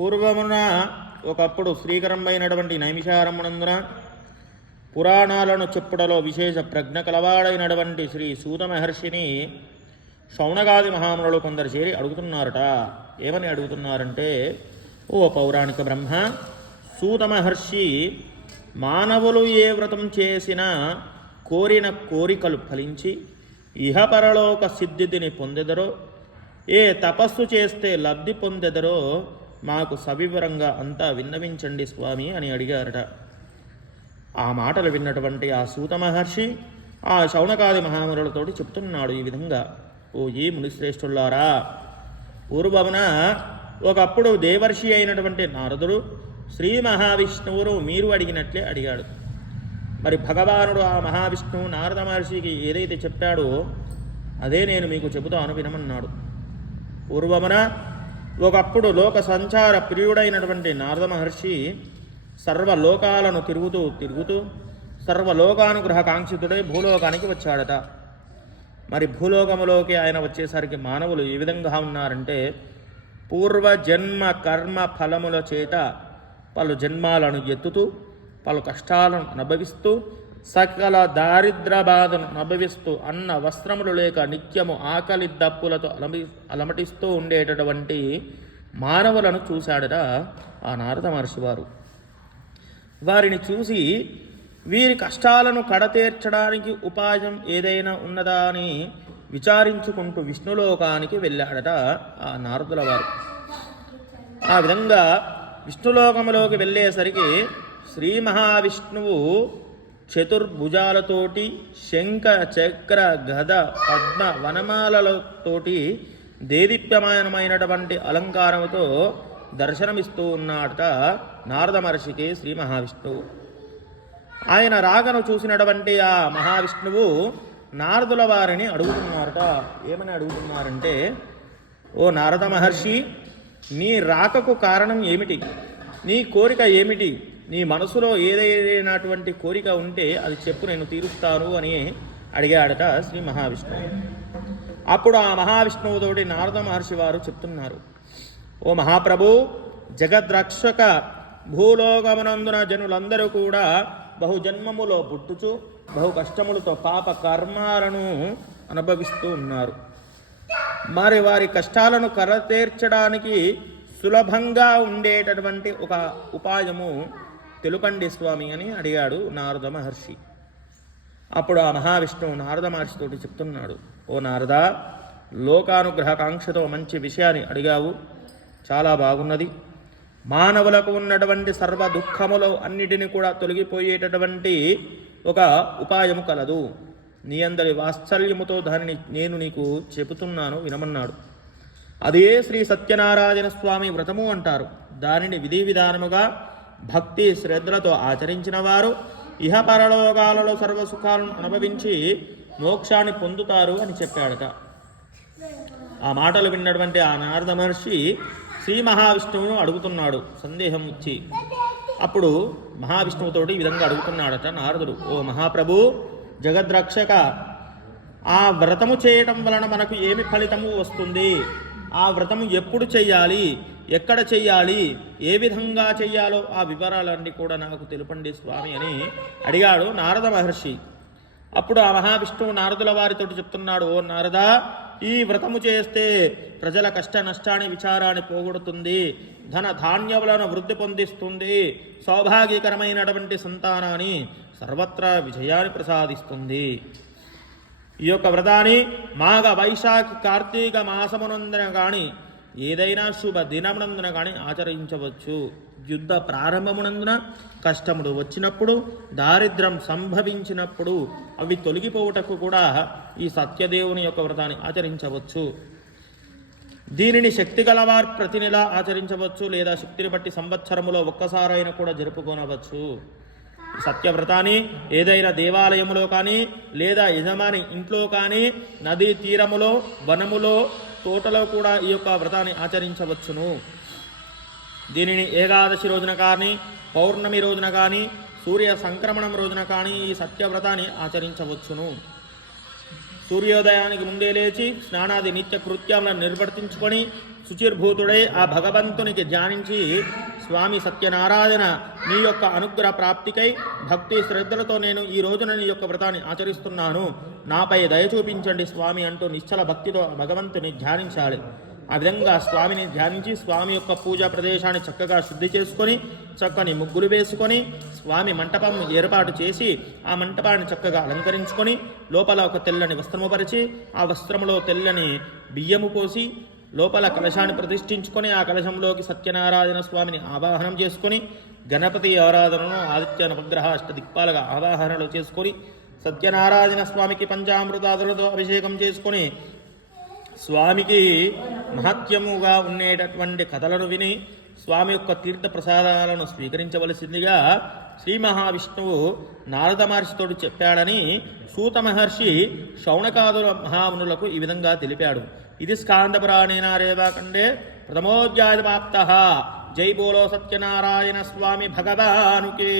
పూర్వమున ఒకప్పుడు శ్రీకరంబైనటువంటి నైమిషారమునందున పురాణాలను చెప్పుడలో విశేష ప్రజ్ఞ కలవాడైనటువంటి శ్రీ సూత మహర్షిని శౌనగాది మహామునులు కొందరు చేరి అడుగుతున్నారట. ఏమని అడుగుతున్నారంటే ఓ పౌరాణిక బ్రహ్మ సూత మహర్షి మానవులు ఏ వ్రతం చేసినా కోరిన కోరికలు ఫలించి ఇహపరలోక సిద్ధిని పొందెదరో ఏ తపస్సు చేస్తే లబ్ధి పొందెదరో మాకు సవివరంగా అంతా విన్నవించండి స్వామి అని అడిగారట. ఆ మాటలు విన్నటువంటి ఆ సూత మహర్షి ఆ శౌనకాది మహామురులతోటి చెప్తున్నాడు ఈ విధంగా. ఓ ఈ మునిశ్రేష్ఠుల్లారా పూర్వమున ఒకప్పుడు దేవర్షి అయినటువంటి నారదుడు శ్రీ మహావిష్ణువును మీరు అడిగినట్లే అడిగాడు. మరి భగవానుడు ఆ మహావిష్ణువు నారద మహర్షికి ఏదైతే చెప్పాడో అదే నేను మీకు చెబుతాను వినమన్నాడు. పూర్వమున ఒకప్పుడు లోక సంచార ప్రియుడైనటువంటి నారద మహర్షి సర్వలోకాలను తిరుగుతూ తిరుగుతూ సర్వలోకానుగ్రహ కాంక్షితుడై భూలోకానికి వచ్చాడట. మరి భూలోకములోకి ఆయన వచ్చేసరికి మానవులు ఏ విధంగా ఉన్నారంటే పూర్వజన్మ కర్మ ఫలముల చేత పలు జన్మాలను ఎత్తుతూ పలు కష్టాలను అనుభవిస్తూ సకల దారిద్ర బాధను అనుభవిస్తూ అన్న వస్త్రములు లేక నిత్యము ఆకలి దప్పులతో అలమి అలమటిస్తూ ఉండేటటువంటి మానవులను చూశాడట ఆ నారద మహర్షి వారు. వారిని చూసి వీరి కష్టాలను కడతీర్చడానికి ఉపాయం ఏదైనా ఉన్నదా అని విచారించుకుంటూ విష్ణులోకానికి వెళ్ళాడట ఆ నారదుల వారు. ఆ విధంగా విష్ణులోకములోకి వెళ్ళేసరికి శ్రీ మహావిష్ణువు చతుర్భుజాలతోటి శంఖ చక్ర గద పద్మ వనమాలలతోటి దేదీప్యమానమైనటువంటి అలంకారముతో దర్శనమిస్తూ ఉన్నాడట నారద మహర్షికి శ్రీ మహావిష్ణువు. ఆయన రాగను చూసినటువంటి ఆ మహావిష్ణువు నారదుల వారిని అడుగుతున్నారట. ఏమని అడుగుతున్నారంటే ఓ నారద మహర్షి నీ రాకకు కారణం ఏమిటి? నీ కోరిక ఏమిటి? నీ మనసులో ఏదైనటువంటి కోరిక ఉంటే అది చెప్పు నేను తీరుస్తాను అని అడిగాడట శ్రీ మహావిష్ణువు. అప్పుడు ఆ మహావిష్ణువుతోటి నారద మహర్షి వారు చెప్తున్నారు ఓ మహాప్రభు జగద్రక్షక భూలోకమునందున జనులందరూ కూడా బహుజన్మములో పుట్టుచు బహు కష్టములతో పాప కర్మాలను అనుభవిస్తూ ఉన్నారు. మరి వారి కష్టాలను కరతీర్చడానికి సులభంగా ఉండేటటువంటి ఒక ఉపాయము తెలుపండి స్వామి అని అడిగాడు నారద మహర్షి. అప్పుడు ఆ మహావిష్ణువు నారద మహర్షితోటి చెప్తున్నాడు ఓ నారద లోకానుగ్రహకాంక్షతో మంచి విషయాన్ని అడిగావు. చాలా బాగున్నది. మానవులకు ఉన్నటువంటి సర్వ దుఃఖములు అన్నిటిని కూడా తొలగిపోయేటటువంటి ఒక ఉపాయము కలదు. నీ అందరి వాత్సల్యముతో దానిని నేను నీకు చెబుతున్నాను వినమన్నాడు. అదే శ్రీ సత్యనారాయణ స్వామి వ్రతము అంటారు. దానిని విధి విధానముగా భక్తి శ్రద్ధలతో ఆచరించిన వారు ఇహ పరలోకాలలో సర్వసుఖాలను అనుభవించి మోక్షాన్ని పొందుతారు అని చెప్పాడట. ఆ మాటలు విన్నటువంటి ఆ నారద మహర్షి శ్రీ మహావిష్ణువును అడుగుతున్నాడు సందేహం వచ్చి. అప్పుడు మహావిష్ణువుతోటి ఈ విధంగా అడుగుతున్నాడట నారదుడు ఓ మహాప్రభు జగద్రక్షక ఆ వ్రతము చేయటం వలన మనకు ఏమి ఫలితము వస్తుంది? ఆ వ్రతము ఎప్పుడు చేయాలి ఎక్కడ చెయ్యాలి? ఏ విధంగా చెయ్యాలో? ఆ వివరాలన్నీ కూడా నాకు తెలుపండి స్వామి అని అడిగాడు నారద మహర్షి. అప్పుడు ఆ మహావిష్ణువు నారదుల వారితో చెప్తున్నాడు ఓ నారద ఈ వ్రతము చేస్తే ప్రజల కష్ట నష్టాన్ని విచారాన్ని పోగొడుతుంది ధన ధాన్యములను వృద్ధి పొందిస్తుంది సౌభాగ్యకరమైనటువంటి సంతానాన్ని సర్వత్రా విజయాన్ని ప్రసాదిస్తుంది. ఈ యొక్క వ్రతాన్ని మాఘ వైశాఖ కార్తీక మాసమునందన కానీ ఏదైనా శుభ దినమునందున కానీ ఆచరించవచ్చు. యుద్ధ ప్రారంభమునందున కష్టములు వచ్చినప్పుడు దారిద్ర్యం సంభవించినప్పుడు అవి తొలగిపోవుటకు కూడా ఈ సత్యదేవుని యొక్క వ్రతాన్ని ఆచరించవచ్చు. దీనిని శక్తి గలవారు ప్రతి నెల ఆచరించవచ్చు లేదా శక్తిని బట్టి సంవత్సరములో ఒక్కసారైనా కూడా జరుపుకొనవచ్చు. సత్యవ్రతాన్ని ఏదైనా దేవాలయములో కానీ లేదా యజమాని ఇంట్లో కానీ నదీ తీరములో వనములో తోటలో కూడా ఈ యొక్క వ్రతాన్ని ఆచరించవచ్చును. దీనిని ఏకాదశి రోజున కానీ పౌర్ణమి రోజున కానీ సూర్య సంక్రమణం రోజున కానీ ఈ సత్యవ్రతాన్ని ఆచరించవచ్చును. సూర్యోదయానికి ముందే లేచి స్నానాది నిత్య కృత్యాలను నిర్వర్తించుకొని శుచిర్భూతుడై ఆ భగవంతునికి ధ్యానించి స్వామి సత్యనారాయణ నీ యొక్క అనుగ్రహ ప్రాప్తికై భక్తి శ్రద్ధలతో నేను ఈ రోజున నీ యొక్క వ్రతాన్ని ఆచరిస్తున్నాను. నాపై దయ చూపించండి స్వామి అంటూ నిశ్చల భక్తితో భగవంతుని ధ్యానించాలి. ఆ విధంగా స్వామిని ధ్యానించి స్వామి యొక్క పూజా ప్రదేశాన్ని చక్కగా శుద్ధి చేసుకొని చక్కని ముగ్గులు వేసుకొని స్వామి మంటపం ఏర్పాటు చేసి ఆ మంటపాన్ని చక్కగా అలంకరించుకొని లోపల ఒక తెల్లని వస్త్రము పరిచి ఆ వస్త్రములో తెల్లని బియ్యము పోసి లోపల కలశాన్ని ప్రతిష్ఠించుకొని ఆ కలశంలోకి సత్యనారాయణ స్వామిని ఆవాహనం చేసుకొని గణపతి ఆరాధనను ఆదిత్య నవగ్రహ అష్టదిక్పాలుగా ఆవాహనలు చేసుకొని సత్యనారాయణ స్వామికి పంచామృతాదులతో అభిషేకం చేసుకొని స్వామికి మహత్యముగా ఉండేటటువంటి కథలను విని స్వామి యొక్క తీర్థ ప్రసాదాలను స్వీకరించవలసిందిగా శ్రీ మహావిష్ణువు నారద మహర్షితోడు చెప్పాడని సూత మహర్షి శౌనకాదుల మహామునులకు ఈ విధంగా తెలిపాడు. ఇది స్కాందపురాణేనారేవాకండే రేవాకండే ప్రథమోధ్యాయపాప్త జై బోలో సత్యనారాయణ స్వామి భగవానుకి.